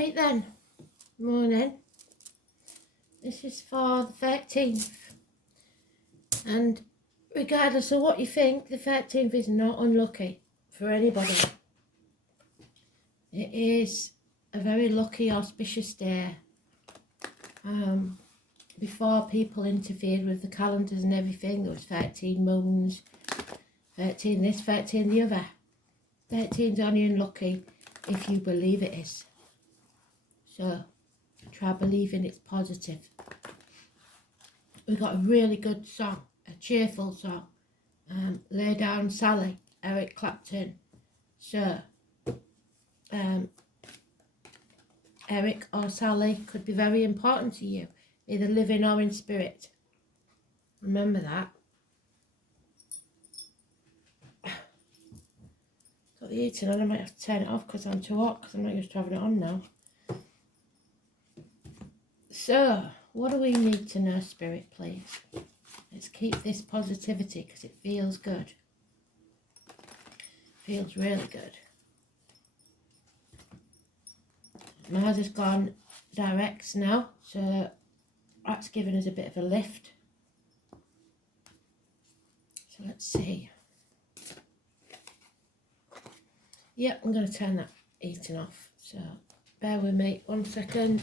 Right then, morning. This is for the 13th. And regardless of what you think, the 13th is not unlucky for anybody. It is a very lucky, auspicious day. Before people interfered with the calendars and everything, there was 13 moons, 13 this, 13 the other. 13's only unlucky if you believe it is. So try believing it's positive. We've got a really good song, a cheerful song. Lay Down Sally, Eric Clapton. So Eric or Sally could be very important to you, either living or in spirit. Remember that. Got the heating on, I might have to turn it off because I'm too hot, because I'm not used to having it on now. So, what do we need to know, Spirit, please? Let's keep this positivity because it feels good. Feels really good. Mars has gone direct now, so that's given us a bit of a lift. So let's see. Yep, I'm going to turn that heating off. So bear with me 1 second.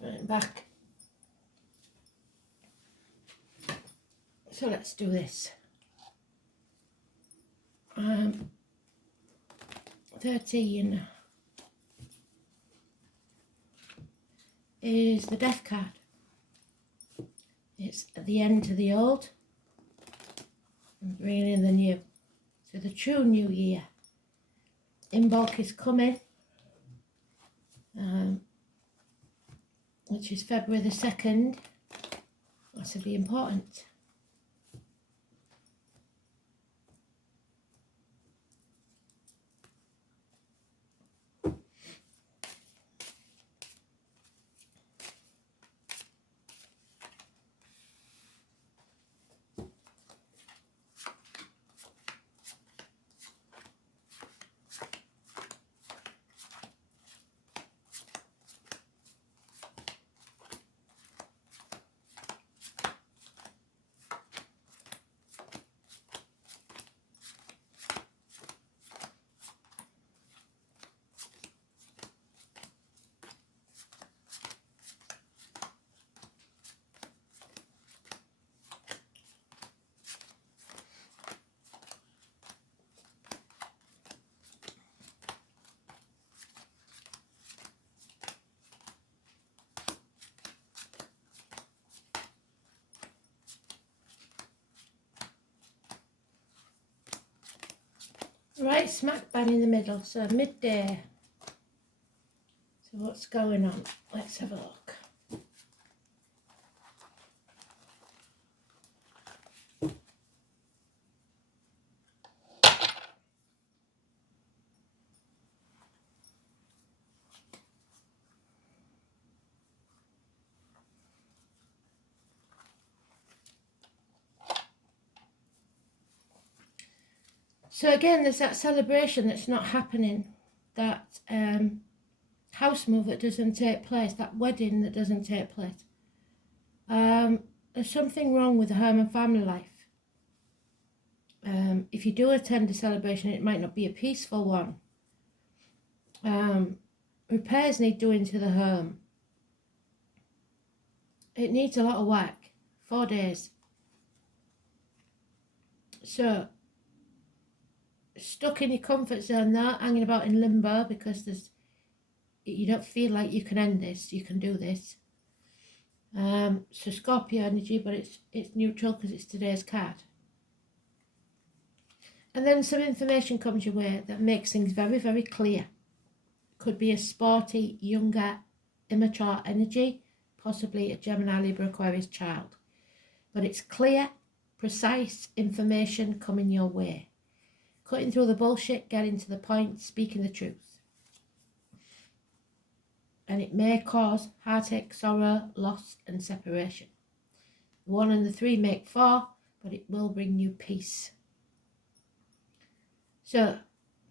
Right, back. So let's do this. 13 is the death card. It's at the end to the old and bringing in the new. So the true new year. Imbolc is coming, which is February the 2nd. That's be important. Right smack bang in the middle, so midday. So what's going on? Let's have a look. So again, there's that celebration that's not happening, that house move that doesn't take place, that wedding that doesn't take place. There's something wrong with the home and family life. If you do attend a celebration, it might not be a peaceful one. Repairs need doing to the home. It needs a lot of work. 4 days. So, stuck in your comfort zone there, hanging about in limbo because you don't feel like you can end this, you can do this. So Scorpio energy, but it's neutral because it's today's card. And then some information comes your way that makes things very, very clear. Could be a sporty, younger, immature energy, possibly a Gemini, Libra, Aquarius child. But it's clear, precise information coming your way. Cutting through the bullshit, getting to the point, speaking the truth. and it may cause heartache, sorrow, loss and separation. The 1 and the 3 make 4, but it will bring you peace. So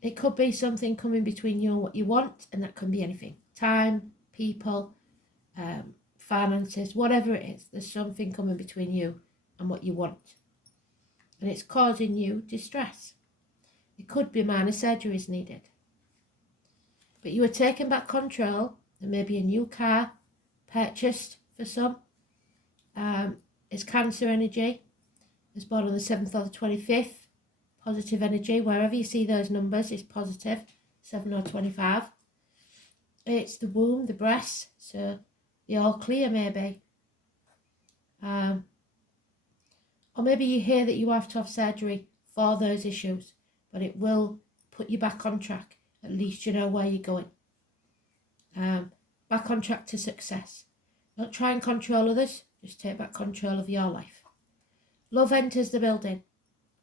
it could be something coming between you and what you want, and that can be anything. Time, people, finances, whatever it is. There's something coming between you and what you want. And it's causing you distress. It could be minor surgeries needed. But you are taking back control. There may be a new car purchased for some. It's Cancer energy. It's born on the 7th or the 25th. Positive energy. Wherever you see those numbers is positive. 7 or 25. It's the womb, the breasts. So you're all clear maybe. Or maybe you hear that you have to have surgery for those issues. But it will put you back on track. At least you know where you're going. Back on track to success. Don't try and control others. Just take back control of your life. Love enters the building.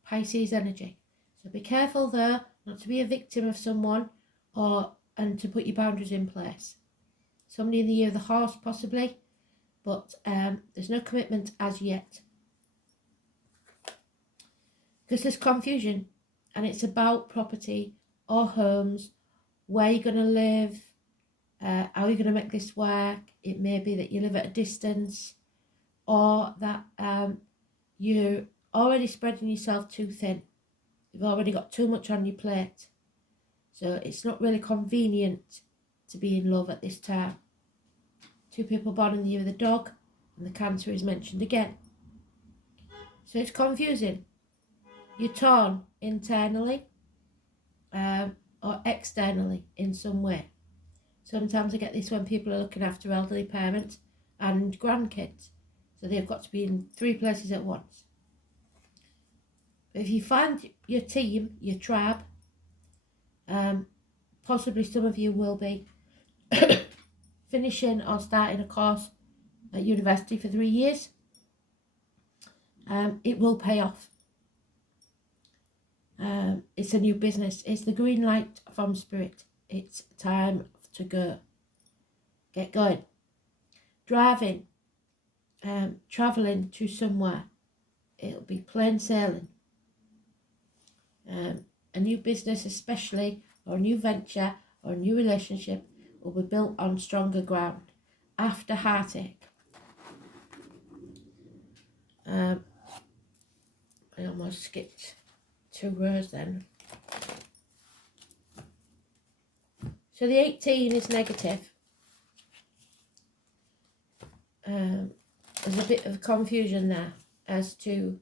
Pisces energy. So be careful there not to be a victim of someone and to put your boundaries in place. Somebody in the year of the horse possibly, but there's no commitment as yet. Because there's confusion and it's about property or homes, where you're going to live, how you're going to make this work. It may be that you live at a distance, or that you're already spreading yourself too thin. You've already got too much on your plate. So it's not really convenient to be in love at this time. 2 people born in the year of the dog, and the Cancer is mentioned again. So it's confusing. You're torn internally or externally in some way. Sometimes I get this when people are looking after elderly parents and grandkids. So they've got to be in 3 places at once. But if you find your team, your tribe, possibly some of you will be finishing or starting a course at university for 3 years. It will pay off. It's a new business. It's the green light from spirit. It's time to go. Get going. Driving. Travelling to somewhere. It'll be plain sailing. A new business especially, or a new venture, or a new relationship will be built on stronger ground after heartache. I almost skipped 2 rows then. So the 18 is negative. There's a bit of confusion there as to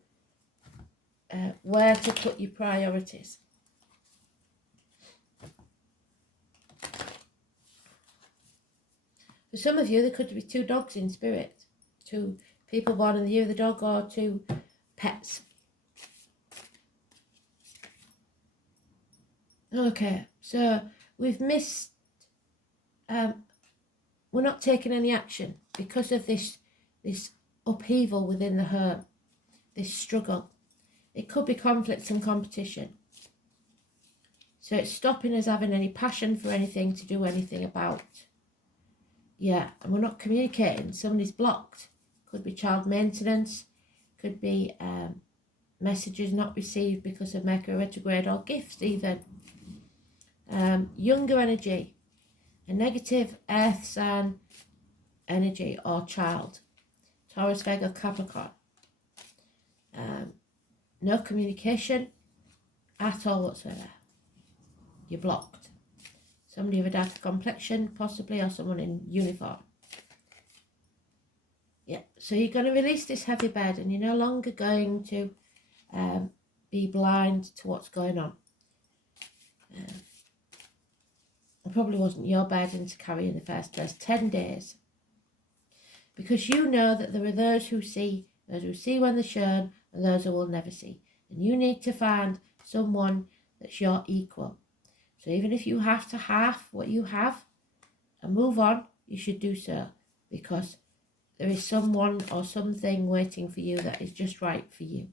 where to put your priorities. For some of you, there could be 2 dogs in spirit, 2 people born in the year of the dog, or 2 pets. Okay, so we've missed, we're not taking any action because of this upheaval within the home, this struggle. It could be conflicts and competition. So it's stopping us having any passion for anything to do anything about. Yeah, and we're not communicating. Somebody's blocked. Could be child maintenance. Could be messages not received because of Mercury retrograde, or gifts even. Younger energy. A negative earth sign energy or child. Taurus, Virgo, Capricorn. No communication at all whatsoever. You're blocked. Somebody of a darker complexion, possibly, or someone in uniform. Yeah, so you're going to release this heavy burden. You're no longer going to be blind to what's going on. It probably wasn't your burden to carry in the first place. 10 days. Because you know that there are those who see when they're shown, and those who will never see. And you need to find someone that's your equal. So even if you have to half what you have and move on, you should do so, because there is someone or something waiting for you that is just right for you.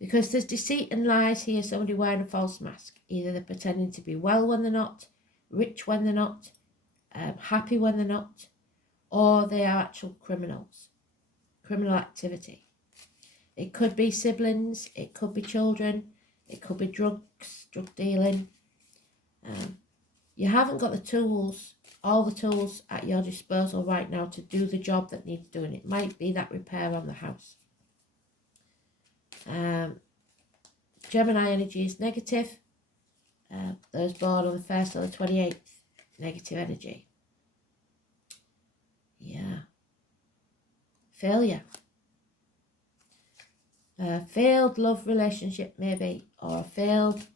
Because there's deceit and lies here, somebody wearing a false mask. Either they're pretending to be well when they're not, rich when they're not, happy when they're not, or they are actual criminals, criminal activity. It could be siblings, it could be children, it could be drugs, drug dealing. You haven't got the tools, all the tools at your disposal right now to do the job that needs doing. It might be that repair on the house. Gemini energy is negative. Those born on the 1st or the 28th, negative energy. Yeah. Failure. Failed love relationship maybe, or a failed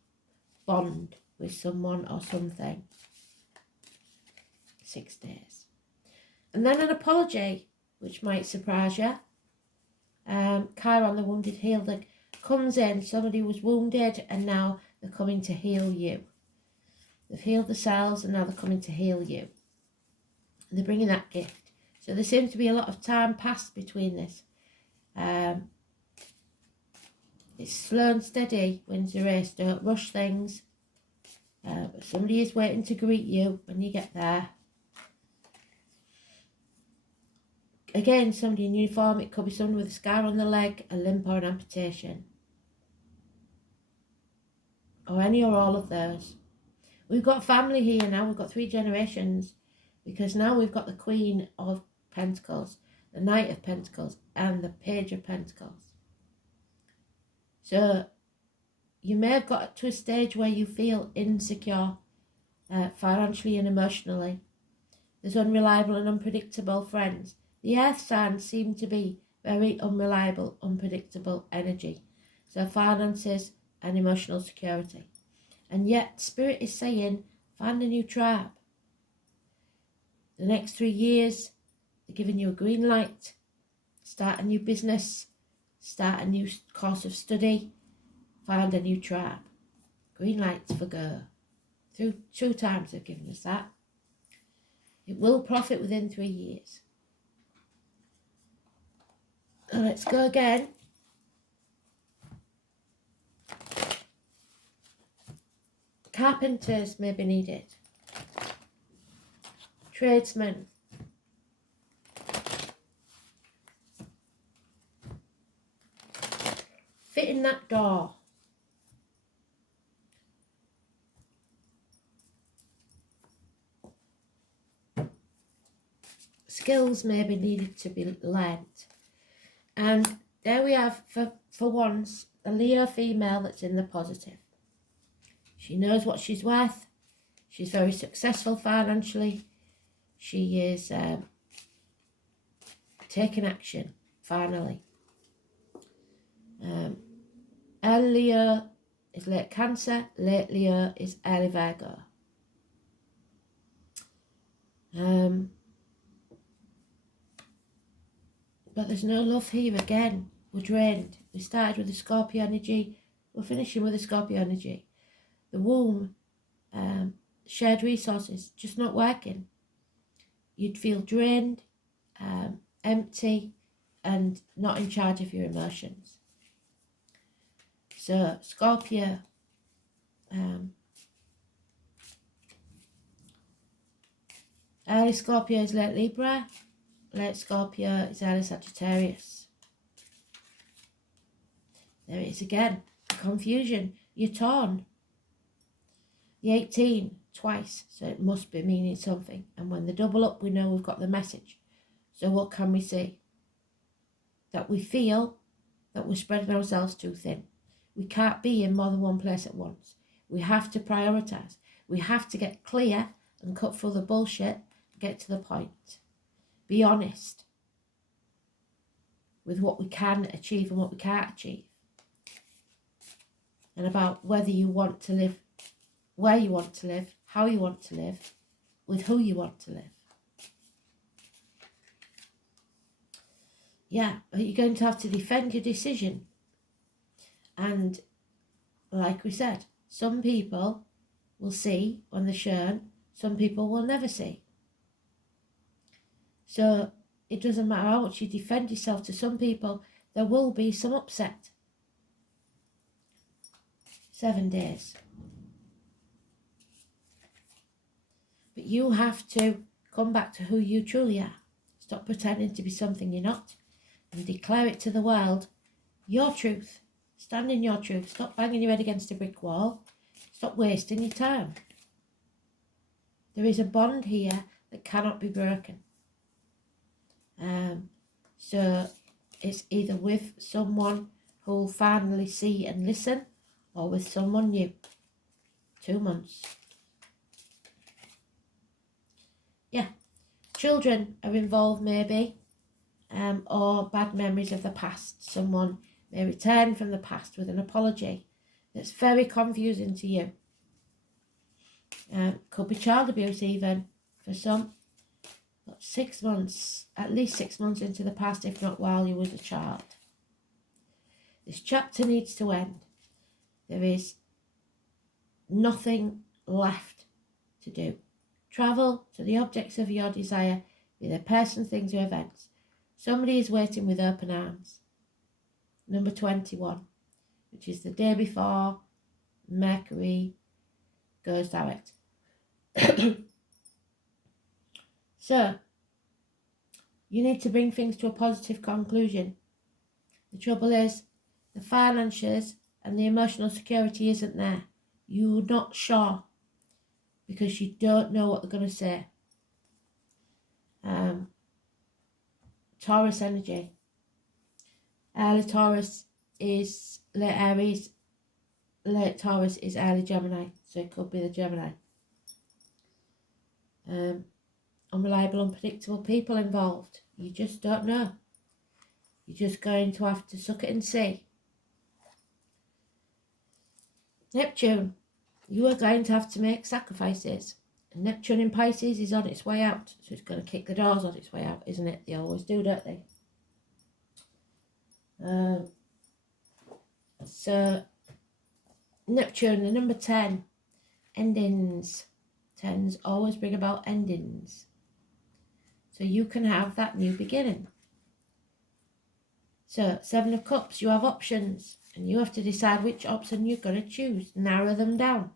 bond with someone or something. 6 days. And then an apology, which might surprise you. Chiron, the wounded healer, comes in. Somebody was wounded and now they're coming to heal you. They've healed themselves and now they're coming to heal you. And they're bringing that gift. So there seems to be a lot of time passed between this. It's slow and steady, wins the race. Don't rush things. Somebody is waiting to greet you when you get there. Again, somebody in uniform. It could be someone with a scar on the leg, a limp or an amputation. Or any or all of those. We've got family here now. We've got 3 generations. Because now we've got the Queen of Pentacles, the Knight of Pentacles, and the Page of Pentacles. So you may have got to a stage where you feel insecure, financially and emotionally. There's unreliable and unpredictable friends. The earth signs seem to be very unreliable, unpredictable energy. So finances and emotional security. And yet Spirit is saying, find a new tribe. The next 3 years, they're giving you a green light. Start a new business. Start a new course of study. Find a new tribe. Green lights for go. 2 times they've given us that. It will profit within 3 years. Now let's go again. Carpenters may be needed. Tradesmen. Fitting that door. Skills may be needed to be learnt. And there we have, for once, a Leo female that's in the positive. She knows what she's worth. She's very successful financially. She is taking action, finally. Early Leo is late Cancer. Late Leo is early Virgo. But there's no love here again. We're drained. We started with the Scorpio energy. We're finishing with the Scorpio energy. The womb, shared resources, just not working. You'd feel drained, empty, and not in charge of your emotions. So Scorpio, early Scorpio is late Libra. Late Scorpio is early Sagittarius. There it is again. Confusion. You're torn. The 18 twice, so it must be meaning something. And when they double up, we know we've got the message. So what can we see? That we feel that we're spreading ourselves too thin. We can't be in more than one place at once. We have to prioritise. We have to get clear and cut through the bullshit and get to the point. Be honest with what we can achieve and what we can't achieve. And about whether you want to live, where you want to live, how you want to live, with who you want to live. Yeah, are you going to have to defend your decision? And like we said, some people will see when they're shown, some people will never see. So it doesn't matter how much you defend yourself. To some people, there will be some upset. 7 days. But you have to Come back to who you truly are. Stop pretending to be something you're not and declare it to the world. Your truth. Stand in your truth. Stop banging your head against a brick wall. Stop wasting your time. There is a bond here that cannot be broken. So it's either with someone who will finally see and listen, or with someone new. 2 months. Yeah. Children are involved maybe, or bad memories of the past. Someone may return from the past with an apology that's very confusing to you. Could be child abuse even for some. But 6 months, at least 6 months into the past, if not while you was a child. This chapter needs to end. There is nothing left to do. Travel to the objects of your desire, be they person, things or events. Somebody is waiting with open arms. Number 21, which is the day before Mercury goes direct. So, you need to bring things to a positive conclusion. The trouble is, the finances and the emotional security isn't there. You're not sure because you don't know what they're going to say. Taurus energy. Early Taurus is late Aries. Late Taurus is early Gemini, so it could be the Gemini. Unreliable, unpredictable people involved. You just don't know. You're just going to have to suck it and see. Neptune, you are going to have to make sacrifices. And Neptune in Pisces is on its way out, so it's going to kick the doors on its way out, isn't it? They always do, don't they? So, Neptune, the number 10, endings. 10s always bring about endings. So you can have that new beginning. So, 7 of Cups, you have options. And you have to decide which option you're going to choose. Narrow them down.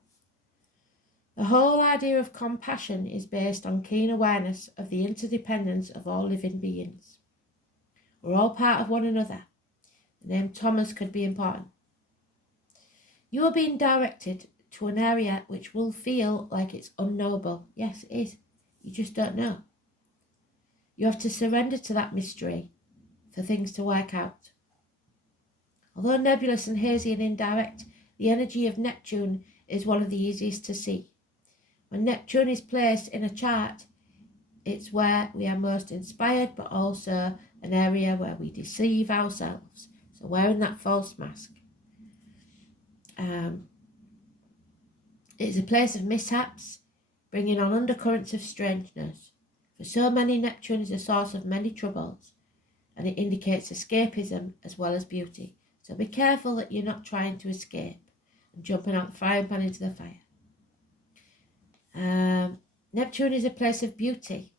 The whole idea of compassion is based on keen awareness of the interdependence of all living beings. We're all part of one another. The name Thomas could be important. You are being directed to an area which will feel like it's unknowable. Yes, it is. You just don't know. You have to surrender to that mystery for things to work out. Although nebulous and hazy and indirect, the energy of Neptune is one of the easiest to see. When Neptune is placed in a chart, it's where we are most inspired, but also an area where we deceive ourselves. So wearing that false mask. It's a place of mishaps, bringing on undercurrents of strangeness. For so many, Neptune is a source of many troubles, and it indicates escapism as well as beauty. So be careful that you're not trying to escape and jumping out the frying pan into the fire. Neptune is a place of beauty,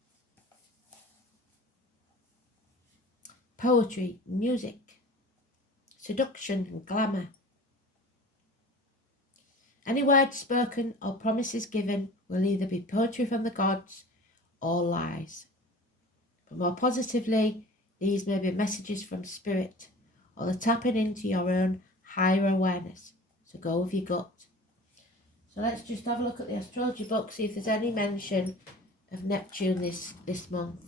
poetry, music, seduction and glamour. Any words spoken or promises given will either be poetry from the gods or lies. But more positively, these may be messages from spirit or the tapping into your own higher awareness. So go with your gut. So let's just have a look at the astrology book, see if there's any mention of Neptune this month.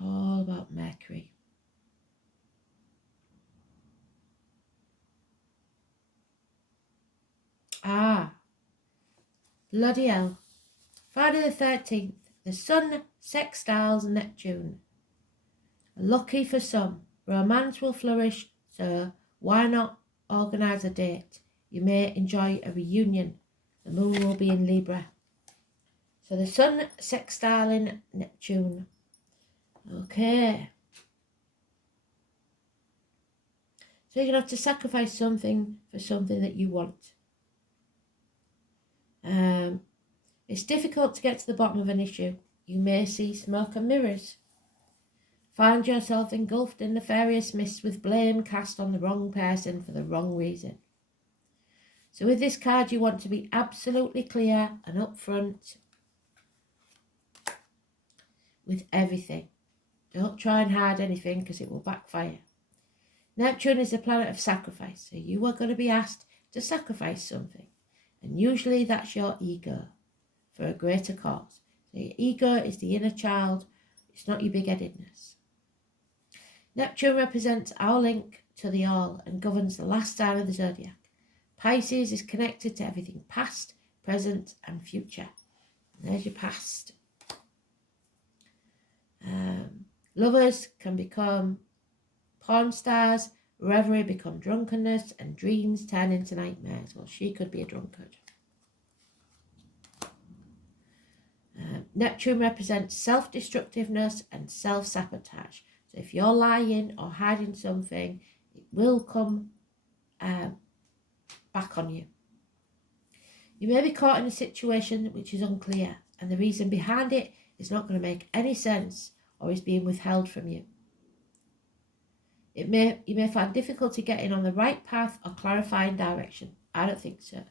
All about Mercury. Bloody hell. Friday the 13th, the Sun sextiles Neptune. Lucky for some, romance will flourish, so why not organise a date? You may enjoy a reunion. The moon will be in Libra. So the Sun sextiling Neptune. Okay. So you're going to have to sacrifice something for something that you want. It's difficult to get to the bottom of an issue. You may see smoke and mirrors. Find yourself engulfed in nefarious mists with blame cast on the wrong person for the wrong reason. So with this card, you want to be absolutely clear and upfront with everything. Don't try and hide anything because it will backfire. Neptune is the planet of sacrifice, so you are going to be asked to sacrifice something. And usually that's your ego for a greater cause. So your ego is the inner child, it's not your big-headedness. Neptune represents our link to the all and governs the last sign of the zodiac. Pisces is connected to everything past, present and future. And there's your past. Lovers can become porn stars, reverie become drunkenness, and dreams turn into nightmares. Well, she could be a drunkard. Neptune represents self-destructiveness and self-sabotage. So if you're lying or hiding something, it will come back on you. You may be caught in a situation which is unclear, and the reason behind it is not going to make any sense or is being withheld from you. You may find difficulty getting on the right path or clarifying direction. I don't think so.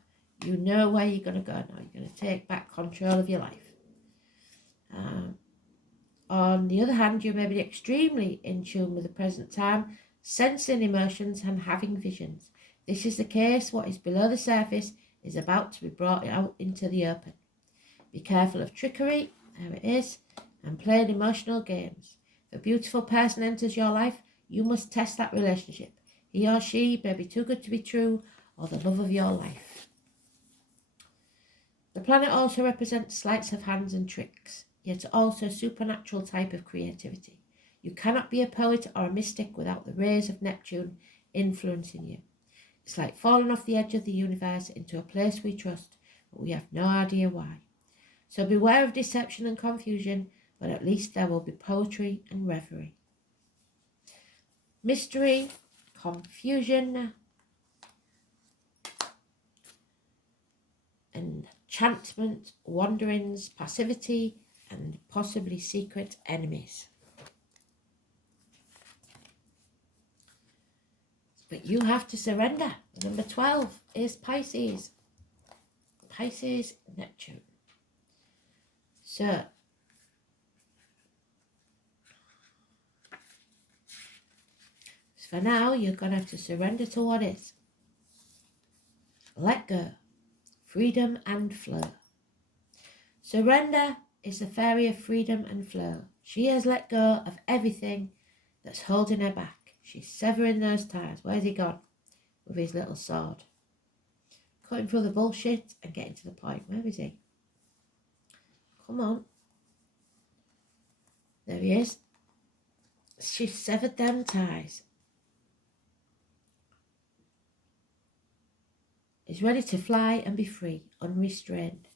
You know where you're going to go now. You're going to take back control of your life. On the other hand, you may be extremely in tune with the present time, sensing emotions and having visions. This is the case. What is below the surface is about to be brought out into the open. Be careful of trickery, there it is, and playing emotional games. If a beautiful person enters your life, you must test that relationship. He or she may be too good to be true, or the love of your life. The planet also represents sleights of hands and tricks, yet also supernatural type of creativity. You cannot be a poet or a mystic without the rays of Neptune influencing you. It's like falling off the edge of the universe into a place we trust, but we have no idea why. So beware of deception and confusion, but at least there will be poetry and reverie. Mystery, confusion, enchantment, wanderings, passivity, and possibly secret enemies. But you have to surrender. Number 12 is Pisces. Pisces, Neptune. So, for now, you're going to have to surrender to what is. Let go. Freedom and flow. Surrender is the fairy of freedom and flow. She has let go of everything that's holding her back. She's severing those ties. Where's he gone? With his little sword. Cutting through the bullshit and getting to the point. Where is he? Come on. There he is. She's severed them ties. Is ready to fly and be free, unrestrained.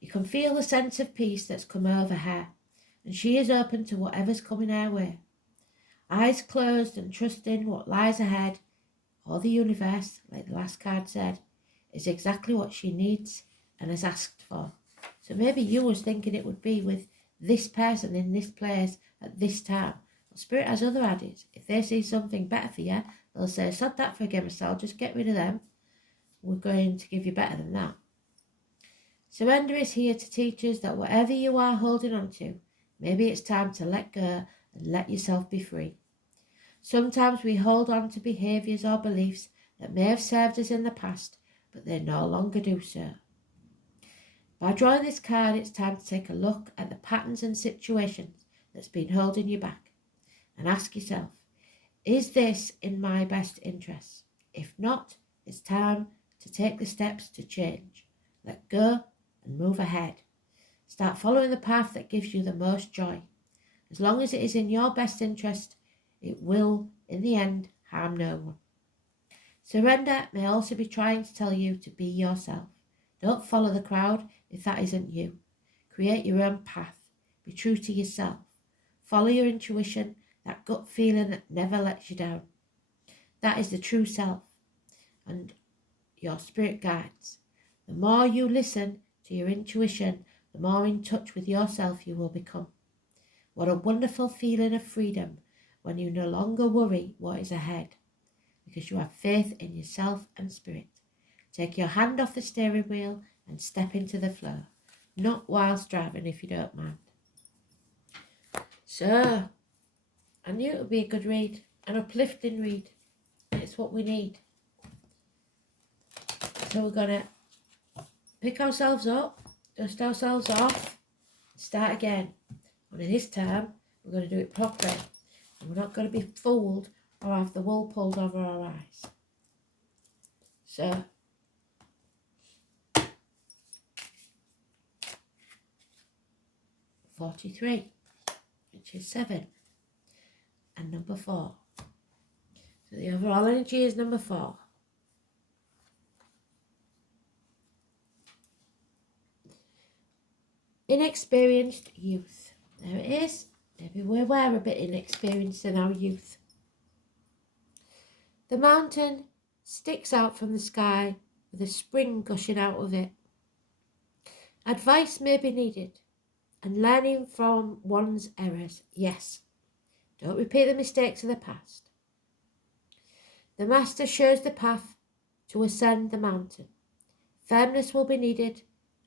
You can feel the sense of peace that's come over her, and she is open to whatever's coming her way. Eyes closed and trusting what lies ahead, or the universe, like the last card said, is exactly what she needs and has asked for. So maybe you was thinking it would be with this person in this place at this time. Well, Spirit has other ideas. If they see something better for you, they'll say, sod that for a game of Sal, just get rid of them. We're going to give you better than that. Surrender is here to teach us that whatever you are holding on to, maybe it's time to let go and let yourself be free. Sometimes we hold on to behaviours or beliefs that may have served us in the past, but they no longer do so. By drawing this card, it's time to take a look at the patterns and situations that's been holding you back and ask yourself, is this in my best interests? If not, it's time to take the steps to change. Let go and move ahead. Start following the path that gives you the most joy. As long as it is in your best interest, it will, in the end, harm no one. Surrender may also be trying to tell you to be yourself. Don't follow the crowd if that isn't you. Create your own path. Be true to yourself. Follow your intuition, that gut feeling that never lets you down. That is the true self and your spirit guides. The more you listen to your intuition, the more in touch with yourself you will become. What a wonderful feeling of freedom when you no longer worry what is ahead, because you have faith in yourself and spirit. Take your hand off the steering wheel and step into the flow, not whilst driving if you don't mind. So, I knew it would be a good read, an uplifting read. It's what we need. So we're going to pick ourselves up, dust ourselves off, start again. And this time, we're going to do it properly. And we're not going to be fooled or have the wool pulled over our eyes. So, $43, which is 7, and number 4. So the overall energy is number 4. Inexperienced youth. There it is. Maybe we were a bit inexperienced in our youth. The mountain sticks out from the sky with a spring gushing out of it. Advice may be needed, and learning from one's errors, yes. Don't repeat the mistakes of the past. The master shows the path to ascend the mountain. Firmness will be needed,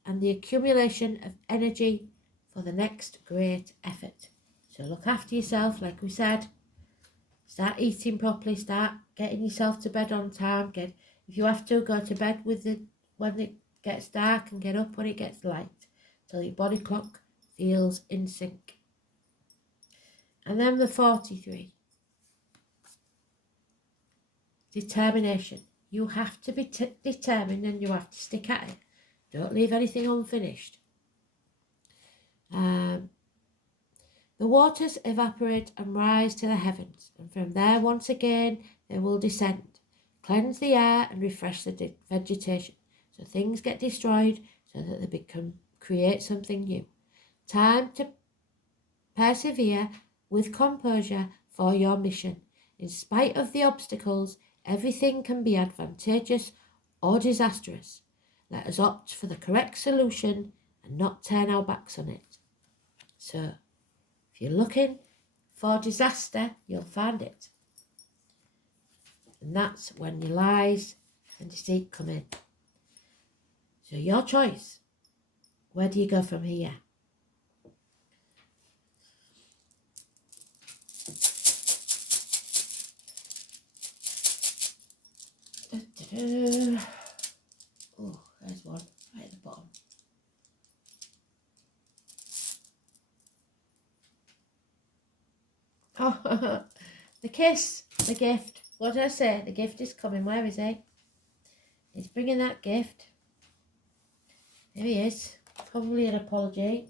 and the accumulation of energy for the next great effort. So look after yourself, like we said. Start eating properly, start getting yourself to bed on time. If you have to, go to bed when it gets dark and get up when it gets light, till your body clock feels in sync. And then the 43. Determination. You have to be determined, and you have to stick at it. Don't leave anything unfinished. The waters evaporate and rise to the heavens, and from there once again they will descend, cleanse the air and refresh the vegetation, so things get destroyed so that they create something new. Time to persevere with composure for your mission. In spite of the obstacles, everything can be advantageous or disastrous. Let us opt for the correct solution and not turn our backs on it. So, if you're looking for disaster, you'll find it. And that's when your lies and deceit come in. So your choice. Where do you go from here? Oh, there's one right at the bottom. Oh, the kiss, the gift. What did I say? The gift is coming. Where is he? He's bringing that gift. There he is. Probably an apology.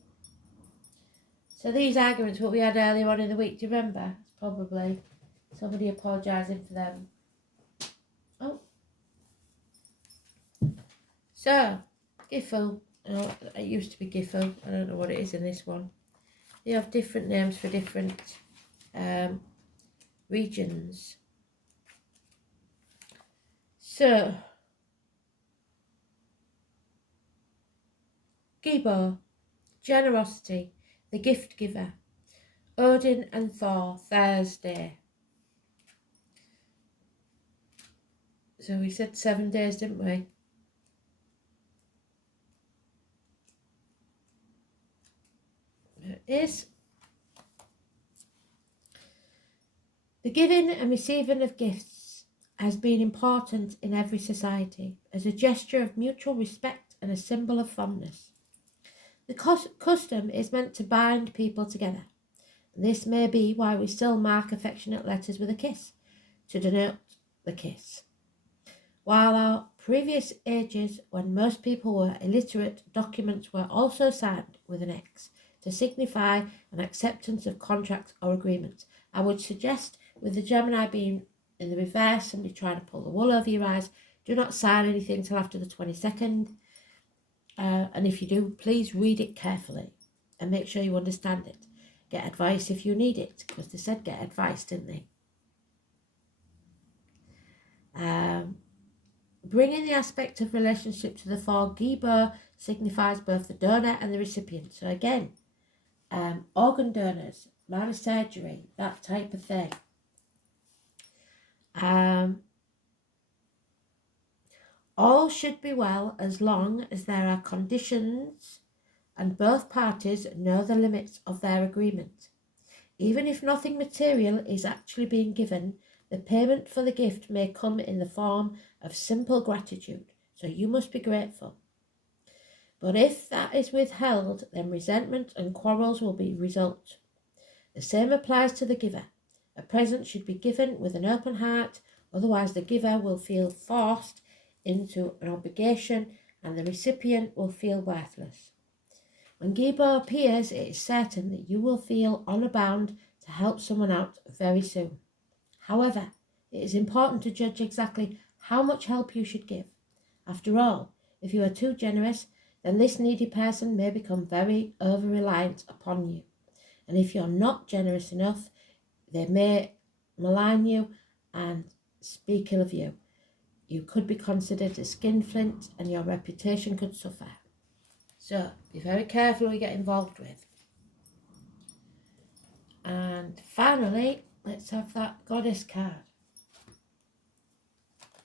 So these arguments, what we had earlier on in the week, do you remember? It's probably somebody apologising for them. Oh. So, Gifu. Oh, it used to be Gifu. I don't know what it is in this one. They have different names for different regions. So, Gibo, generosity, the gift giver. Odin and Thor, Thursday. So we said 7 days, didn't we? It is. The giving and receiving of gifts has been important in every society as a gesture of mutual respect and a symbol of fondness. The custom is meant to bind people together. This may be why we still mark affectionate letters with a kiss, to denote the kiss. While our previous ages, when most people were illiterate, documents were also signed with an X to signify an acceptance of contracts or agreements. I would suggest, with the Gemini being in the reverse, somebody trying to pull the wool over your eyes, do not sign anything till after the 22nd. And if you do, please read it carefully and make sure you understand it. Get advice if you need it, because they said get advice, didn't they? Bringing the aspect of relationship to the fore, Gibo signifies both the donor and the recipient. So again, organ donors, minor surgery, that type of thing. All should be well as long as there are conditions and both parties know the limits of their agreement. Even if nothing material is actually being given, the payment for the gift may come in the form of simple gratitude, so you must be grateful. But if that is withheld, then resentment and quarrels will be result. The same applies to the giver. A present should be given with an open heart, otherwise the giver will feel forced into an obligation and the recipient will feel worthless. When Gibo appears, it is certain that you will feel honor bound to help someone out very soon. However, it is important to judge exactly how much help you should give. After all, if you are too generous, then this needy person may become very over-reliant upon you. And if you're not generous enough, they may malign you and speak ill of you. You could be considered a skinflint and your reputation could suffer. So be very careful who you get involved with. And finally, let's have that goddess card.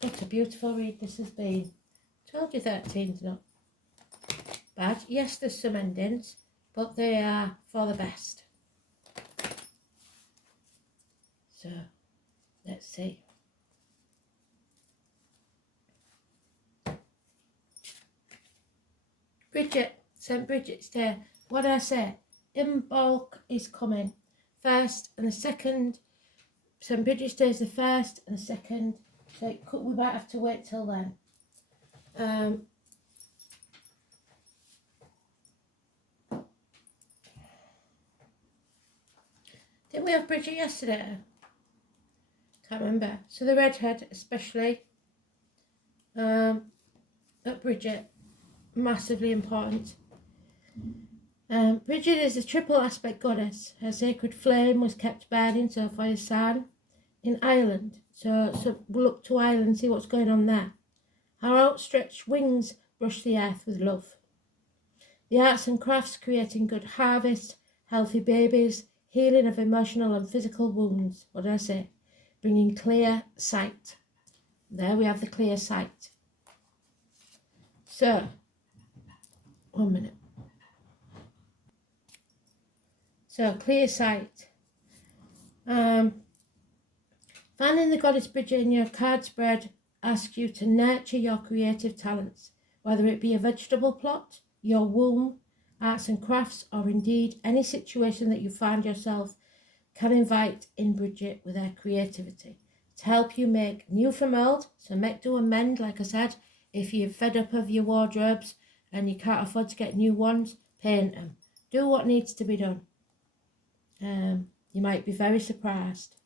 What a beautiful read this has been. Told you 13's not bad. Yes, there's some endings, but they are for the best. So, let's see. Bridget, St. Bridget's Day. What did I say? In bulk is coming. First and the second. St. Bridget's Day is the first and the second. So we might have to wait till then. Didn't we have Bridget yesterday? Can't remember. So the redhead especially. At Bridget. Massively important. Bridget is a triple aspect goddess. Her sacred flame was kept burning so for his son in Ireland. So we'll look to Ireland and see what's going on there. Her outstretched wings brush the earth with love. The arts and crafts creating good harvest, healthy babies, healing of emotional and physical wounds. What did I say? Bringing clear sight. There we have the clear sight. So, 1 minute. So, clear sight. Finding the goddess Bridget in your card spread asks you to nurture your creative talents, whether it be a vegetable plot, your womb, arts and crafts, or indeed any situation that you find yourself can invite in Bridget with her creativity to help you make new from old. So make do and mend, like I said. If you're fed up of your wardrobes and you can't afford to get new ones, paint them. Do what needs to be done. You might be very surprised.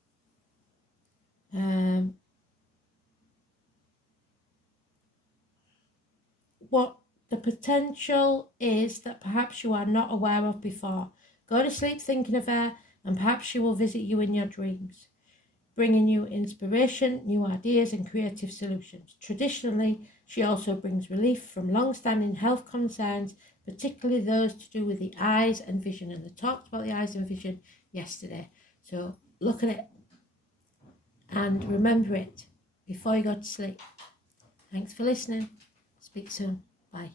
What the potential is that perhaps you are not aware of before. Go to sleep thinking of her, and perhaps she will visit you in your dreams, bringing you inspiration, new ideas and creative solutions. Traditionally, she also brings relief from long-standing health concerns, particularly those to do with the eyes and vision. And I talked about the eyes and vision yesterday. So look at it and remember it before you go to sleep. Thanks for listening. Speak soon. Bye.